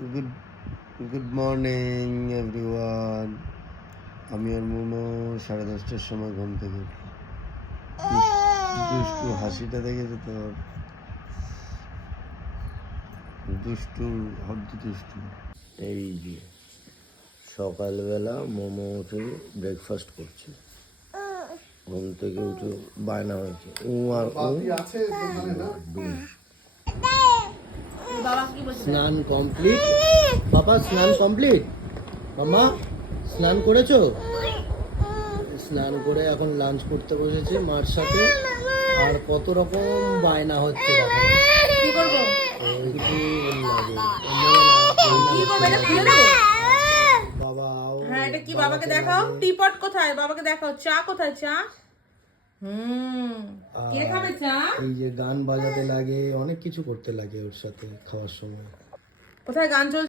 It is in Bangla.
Good good morning everyone. আমি আর মোমো 10:30টার সময় ঘুম থেকে উঠি। দুষ্টু হাসিটা দেখেছে তো, দুষ্টু হদ্দু দুষ্টু। এই যে সকালবেলা মোমো উঠে ব্রেকফাস্ট করছে, ঘুম থেকে উঠে বায়না হয়েছে আর স্নান কমপ্লিট। বাবা স্নান কমপ্লিট। মামা স্নান করেছো? স্নান করে এখন লাঞ্চ করতে বসেছে মার সাথে। আর কত রকম বায়না হচ্ছে দেখো। কি করব? বাবা হ্যাঁ, এটা কি? বাবাকে দেখাও। টিপট কোথায়? বাবাকে দেখাও। চা কোথায়? চা কে খাবে চা? এই যে গান বাজাতে লাগে, অনেক কিছু করতে লাগে ওর সাথে খাওয়ার সময়। কোথায় গান চলছে?